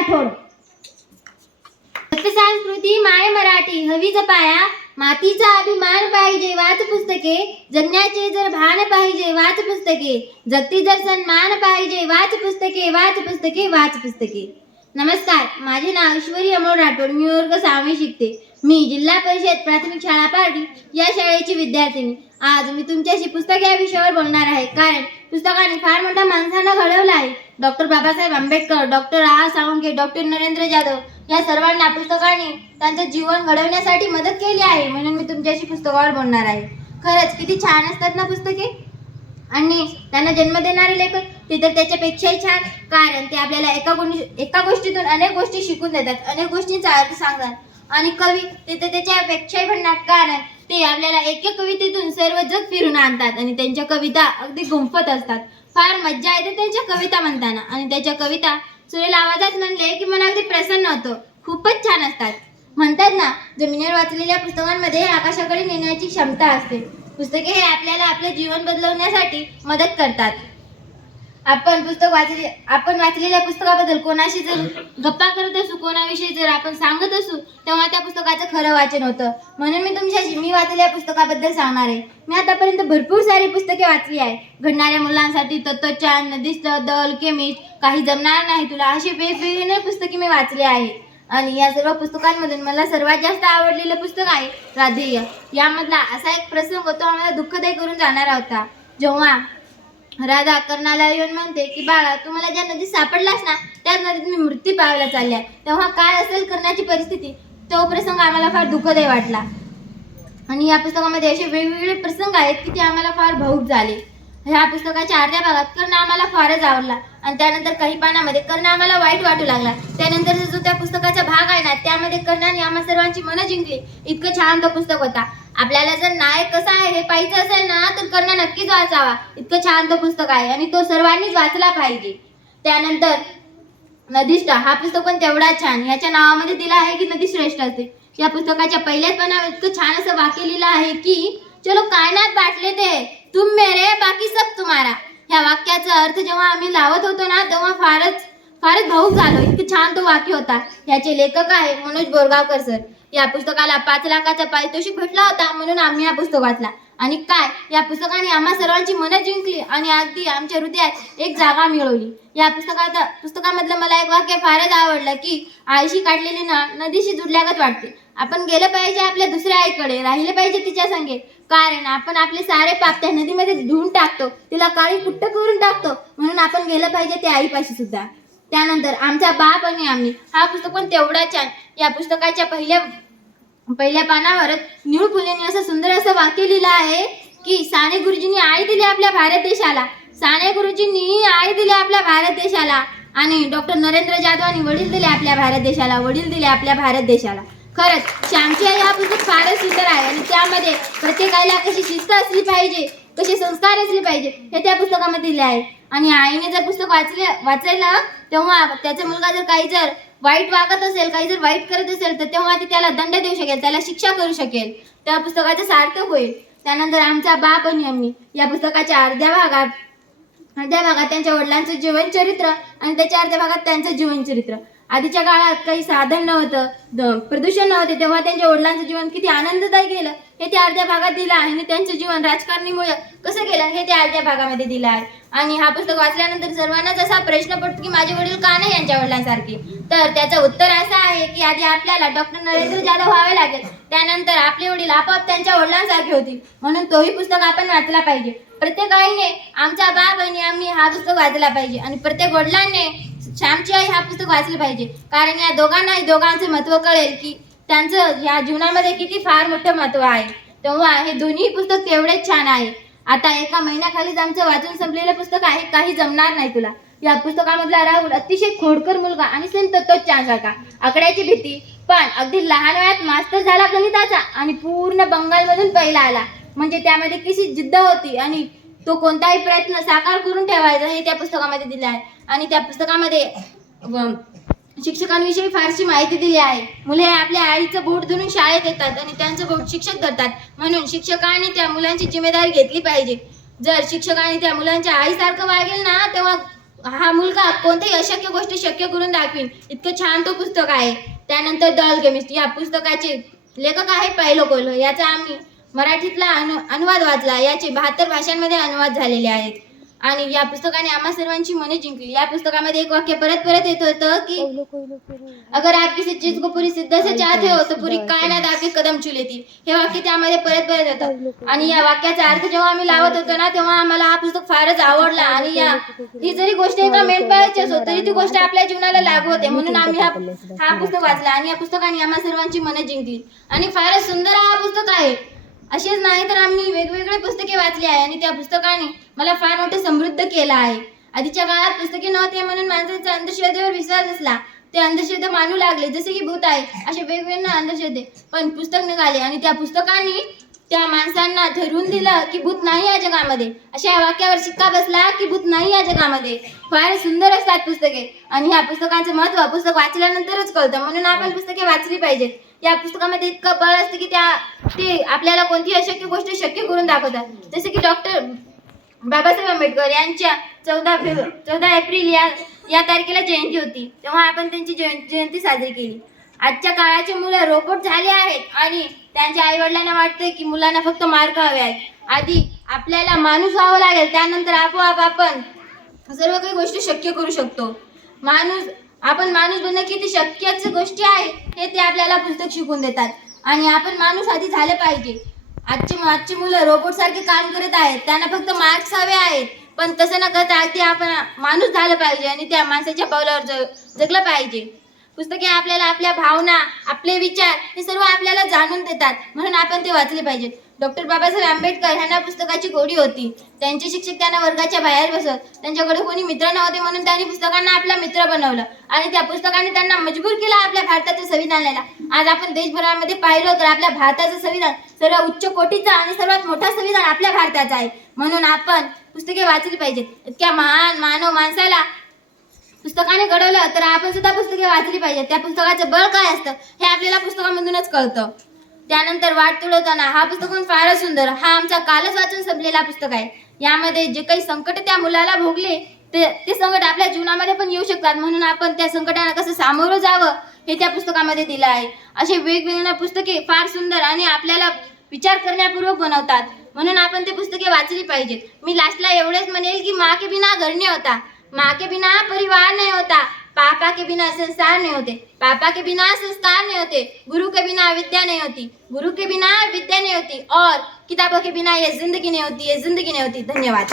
राठोड संस्कृती माय मराठी हवी जपाया मातीचा अभिमान पाहिजे वाच पुस्तके जगण्याचे जर भान पाहिजे वाच पुस्तके जगती जर सन्मान पाहिजे वाच पुस्तके वाच पुस्तके वाच पुस्तके. नमस्कार माझे नाव ईश्वरी अमोल राठोड मी वर्ग सहावी शिकते. मी जिल्हा परिषद प्राथमिक शाळा पार्टी या शाळेची विद्यार्थिनी. आज मी तुमच्याशी पुस्तक या विषयावर बोलणार आहे. कारण पुस्तकाने फार मोठ्या माणसांना घडवलं आहे. डॉक्टर बाबासाहेब आंबेडकर डॉक्टर आ. सावंगे डॉक्टर नरेंद्र जाधव या सर्वांना पुस्तकाने त्यांचं जीवन घडवण्यासाठी मदत केली आहे म्हणून मी तुमच्याशी पुस्तकावर बोलणार आहे. खरंच किती छान असतात ना पुस्तके. आणि त्यांना जन्म देणारे लेखक ते तर त्याच्यापेक्षाही छान. कारण ते आपल्याला एका गोष्टी एका गोष्टीतून अनेक गोष्टी शिकून देतात अनेक गोष्टींचा अर्थ सांगतात. आणि कवी ते तर त्याच्यापेक्षाही म्हणणार कारण ते आपल्याला एका कवितेतून सर्व जग फिरून आणतात आणि त्यांच्या कविता अगदी गुंफत असतात. फार मज्जा येते त्यांच्या कविता म्हणताना. आणि त्याच्या कविता सुरेल आवाजात म्हणले की मला अगदी प्रसन्न होतं. खूपच छान असतात. म्हणतात ना जमिनीवर वाचलेल्या पुस्तकांमध्ये आकाशाकडे नेण्याची क्षमता असते. पुस्तके हे आपल्याला आपले जीवन बदलवण्यासाठी मदत करतात. आपण पुस्तक वाचले आपण वाचलेल्या पुस्तकाबद्दल कोणाशी जर गप्पा करत असू कोणाविषयी जर आपण सांगत असू तेव्हा त्या पुस्तकाचं खरं वाचन होतं. म्हणून मी तुमच्याशी मी वाचलेल्या पुस्तकाबद्दल सांगणार आहे. मी आतापर्यंत भरपूर सारी पुस्तके वाचली आहे. घडणाऱ्या मुलांसाठी तत्वचान नदीस्त दल केमिस्ट काही जमणार नाही तुला अशी वेगवेगळी पुस्तके मी वाचली आहे. आणि या सर्व पुस्तकांमधून मला सर्वात जास्त आवडलेलं पुस्तक आहे राधेय. यामधला असा एक प्रसंग होतो आम्हाला दुःखदायी करून जाणारा होता. जेव्हा राधा कर्णाला येऊन म्हणते की बाळा तू मला ज्या नदीत सापडलास ना त्या नदीत मी मृत्यू पावायला चालल्या तेव्हा काय असेल करण्याची परिस्थिती तो प्रसंग आम्हाला फार दुःखदायी वाटला. आणि या पुस्तकामध्ये असे वेगवेगळे प्रसंग आहेत की ते आम्हाला फार भाऊक झाले. ह्या पुस्तकाच्या अर्ध्या भागात कर्ण आम्हाला फारच आवडला. आणि त्यानंतर काही पानामध्ये कर्ण आम्हाला वाईट वाटू लागला. त्यानंतर जो त्या पुस्तकाचा भाग आहे ना त्यामध्ये कर्णाने आम्हा सर्वांची मनं जिंकली. इतकं छान तो पुस्तक होता. आपल्याला जर नायक कसा आहे हे पाहिजे असेल ना तर कर्ण नक्कीच वाचावा. इतकं छान तो पुस्तक आहे आणि तो सर्वांनीच वाचला पाहिजे. त्यानंतर नदीष्टा हा पुस्तक पण तेवढा छान. याच्या नावामध्ये दिला आहे की नदी श्रेष्ठ असते. या पुस्तकाच्या पहिल्याच पानावर इतकं छान असं वाक्य लिहिलं आहे की चलो कायनात बाटले ते. तुम मेरे बाकी सब तुम्हारा. ह्या वाक्याचा अर्थ जेव्हा आम्ही लावत होतो ना तेव्हा फारच फारच भाऊक झालो. इतकं छान तो वाक्य होता. याचे लेखक आहे मनोज बोरगावकर सर या पुस्तकाला पाच लाखाचा पारितोषिक भेटला होता म्हणून आम्ही हा पुस्तक वाचला. आणि काय? या पुस्तकाने आम्हा सर्वांची मनं जिंकली आणि अगदी आमच्या हृदयात एक जागा मिळवली. या पुस्तकाचा पुस्तकामधलं मला एक वाक्य फारच आवडलं की आईशी काढलेली ना नदीशी जुडल्यागत वाटते. आपण गेलं पाहिजे आपल्या दुसऱ्या आईकडे राहिले पाहिजे तिच्या संगे. कारण आपण आपले सारे पाप त्या नदीमध्ये धुवून टाकतो. तिला काळी कुट्ट करून टाकतो. म्हणून आपण गेलं पाहिजे त्या आईपाशी सुद्धा. त्यानंतर आमचा बाप आणि आम्ही. हा पुस्तक पण तेवढा छान. या पुस्तकाच्या पहिल्या पहिल्या पानावरच न्यू फुलेंनी असं सुंदर असं वाक्य लिहिलं आहे की साने गुरुजींनी आई दिली आपल्या भारत देशाला. साने गुरुजींनी आई दिली आपल्या भारत देशाला. आणि डॉक्टर नरेंद्र जाधवांनी वडील दिले आपल्या भारत देशाला वडील दिले आपल्या भारत देशाला. खरंच श्यामची आई हा पुस्तक फारच सुंदर आहे आणि त्यामध्ये प्रत्येकाला कशी शिस्त असली पाहिजे कसे संस्कार असले पाहिजे हे त्या पुस्तकामध्ये दिले आहे. आणि आईने जर पुस्तक वाचले वाचायला तेव्हा त्याचा मुलगा जर काही जर वाईट वागत असेल काही जर वाईट करत असेल तर तेव्हा ते त्याला दंड देऊ शकेल त्याला शिक्षा करू शकेल. त्या पुस्तकाचं सार्थक होईल. त्यानंतर आमचा बाप आणि आम्ही या पुस्तकाच्या अर्ध्या भागात अर्ध्या भागात त्यांच्या वडिलांचं जीवनचरित्र आणि त्याच्या अर्ध्या भागात त्यांचं जीवनचरित्र आधीच्या काळात काही साधन नव्हतं द- प्रदूषण नव्हते तेव्हा त्यांच्या वडिलांचं जीवन किती आनंददायी गेलं. हे त्या अर्ध्या भागात दिलं आहे आणि त्यांचं जीवन राजकारणीमुळे कसं गेलं हे त्या अर्ध्या भागामध्ये दिलं आहे. आणि हा पुस्तक वाचल्यानंतर सर्वांनाच असा प्रश्न पडतो की माझे वडील का नाही यांच्या वडिलांसारखे? तर त्याचं उत्तर असं आहे की आधी आपल्याला डॉक्टर नरेंद्र जाधव व्हावे लागेल. त्यानंतर आपले वडील आपोआप त्यांच्या वडिलांसारखे होतील. म्हणून तोही पुस्तक आपण वाचला पाहिजे. प्रत्येक आईने आमच्या बा बहिणी आम्ही हा पुस्तक वाचला पाहिजे आणि प्रत्येक वडिलांनी श्यामची आई हा पुस्तक वाचलं पाहिजे. कारण या दोघांनाही दोघांचे महत्त्व कळेल की त्यांचं या जीवनामध्ये किती फार मोठं महत्त्व आहे. तेव्हा हे दोन्ही पुस्तक तेवढेच छान आहे. आता एका महिन्याखालीच आमचं वाचून संपलेलं पुस्तक आहे काही जमणार नाही तुला. या पुस्तकामधला राहुल अतिशय खोडकर मुलगा आणि संत तोच सारखा. आकड्याची भीती. पण अगदी लहान वयात मास्टर झाला गणिताचा आणि पूर्ण बंगालमधून पहिला आला. म्हणजे त्यामध्ये किती जिद्द होती आणि तो कोणताही प्रयत्न साकार करून ठेवायचा हे त्या पुस्तकामध्ये दिलं आहे. आणि त्या पुस्तकामध्ये शिक्षकांविषयी फारशी माहिती दिली आहे. मुले आपल्या आईचं बोट धरून शाळेत येतात आणि त्यांचं बोट शिक्षक धरतात. म्हणून शिक्षकांनी त्या मुलांची जिम्मेदारी घेतली पाहिजे. जर शिक्षकांनी त्या मुलांच्या आईसारखं वागेल ना तेव्हा हा मुलगा कोणत्याही अशक्य गोष्टी शक्य करून दाखवीन. इतकं छान तो पुस्तक आहे. त्यानंतर डॉल अल्केमिस्ट या पुस्तकाचे लेखक आहे पहिलो कोलो याचा आम्ही मराठीतला अनु अनुवाद वाचला. याचे बहात्तर भाषांमध्ये अनुवाद झालेले आहेत. आणि या पुस्तकाने आम्हा सर्वांची मने जिंकली. या पुस्तकामध्ये एक वाक्य परत परत येत होतं की अगर आपकी से चीज को पूरी सिद्ध से चाहते हो तो पूरी कायनात आपके कदम चुलेतील हे वाक्य त्यामध्ये परत परत येतं. आणि या वाक्याचा अर्थ जेव्हा आम्ही लावत होतो ना तेव्हा आम्हाला हा पुस्तक फारच आवडला. आणि या ही जरी गोष्ट एका मेंढपाळाची असो तरी ती गोष्ट आपल्या जीवनाला लागू होते. म्हणून आम्ही हा हा पुस्तक वाचला. आणि या पुस्तकाने आम्हा सर्वांची मने जिंकली. आणि फारच सुंदर हा पुस्तक आहे. असेच नाही तर आम्ही वेगवेगळे पुस्तके वाचली आहे आणि त्या पुस्तकाने मला फार मोठं समृद्ध केलं आहे. आधीच्या काळात पुस्तके नव्हते म्हणून माणसांचा अंधश्रद्धेवर विश्वास असला. ते अंधश्रद्धा मानू लागले जसे की भूत आहे असे वेगवेगळ्या अंधश्रद्धे. पण पुस्तक निघाले आणि त्या पुस्तकाने त्या माणसांना ठरवून दिलं की भूत नाही या जगामध्ये. अशा या वाक्यावर शिक्का बसला की भूत नाही या जगामध्ये. फार सुंदर असतात पुस्तके. आणि ह्या पुस्तकांचं महत्त्व पुस्तक वाचल्यानंतरच कळतं. म्हणून आपण पुस्तके वाचली पाहिजेत. या पुस्तकामध्ये इतकं बळ असतं की त्या ते आपल्याला कोणतीही अशक्य गोष्ट शक्य करून दाखवतात. जसे की डॉक्टर बाबासाहेब आंबेडकर यांच्या चौदा फेब्रु चौदा एप्रिल या या तारखेला जयंती होती. तेव्हा आपण त्यांची जयंती साजरी केली. आजच्या काळाची मुलं रोबोट झाले आहेत आणि त्यांच्या आई वडिलांना वाटते की मुलांना फक्त मार्क हवे आहेत. आधी आपल्याला माणूस व्हावं लागेल. त्यानंतर आपोआप आपण सर्व काही गोष्टी शक्य करू शकतो. माणूस आपण माणूस बनणं किती शक्यच गोष्टी आहे हे ते आपल्याला पुस्तक शिकून देतात. आणि आपण माणूस आधी झाले पाहिजे. आजची आजची मुलं रोबोट सारखे काम करत आहेत त्यांना फक्त मार्क्स हवे आहेत. पण तसं न करता आधी आपण माणूस झालं पाहिजे आणि त्या माणसाच्या पावलावर जग जगलं पाहिजे. पुस्तके आपल्याला आपल्या भावना आपले विचार हे सर्व आपल्याला जाणून देतात. म्हणून आपण ते वाचले पाहिजेत डॉक्टर बाबासाहेब आंबेडकर ह्यांना पुस्तकाची गोडी होती. त्यांचे शिक्षक त्यांना वर्गाच्या बाहेर बसत त्यांच्याकडे कोणी मित्र नव्हते म्हणून त्यांनी पुस्तकांना आपला मित्र बनवलं. आणि त्या पुस्तकाने त्यांना मजबूर केला आपल्या भारताच्या संविधान आज आपण देशभरामध्ये पाहिलं तर आपल्या भारताचं संविधान सर्व उच्च कोटीचा आणि सर्वात मोठं संविधान आपल्या भारताचा आहे. म्हणून आपण पुस्तके वाचली पाहिजेत. इतक्या महान मानव माणसाला पुस्तकाने घडवलं तर आपण सुद्धा पुस्तके वाचली पाहिजेत. त्या पुस्तकाचं बळ काय असतं हे आपल्याला पुस्तकामधूनच कळतं. त्यानंतर वाट तुळवताना हा पुस्तक पण फारच सुंदर हा आमचा कालच वाचून संपलेला पुस्तक आहे. यामध्ये जे काही संकट त्या मुलाला भोगले ते ते संकट आपल्या जीवनामध्ये पण येऊ शकतात. म्हणून आपण त्या संकटांना कसं सामोरं जावं हे त्या पुस्तकामध्ये दिलं आहे. असे वेगवेगळ्या पुस्तके फार सुंदर आणि आपल्याला विचार करण्यापूर्वक बनवतात. म्हणून आपण ते पुस्तके वाचली पाहिजेत. मी लास्टला एवढेच म्हणेल की मा के बिना घर नाही होता. मा के बिना परिवार नाही होता. पापा के बिना संसार नहीं होते पापा के बिना संस्कार नहीं होते गुरु के बिना विद्या नहीं होती गुरु के बिना विद्या नहीं होती और किताबों के बिना ये जिंदगी नहीं होती ये जिंदगी नहीं होती। धन्यवाद।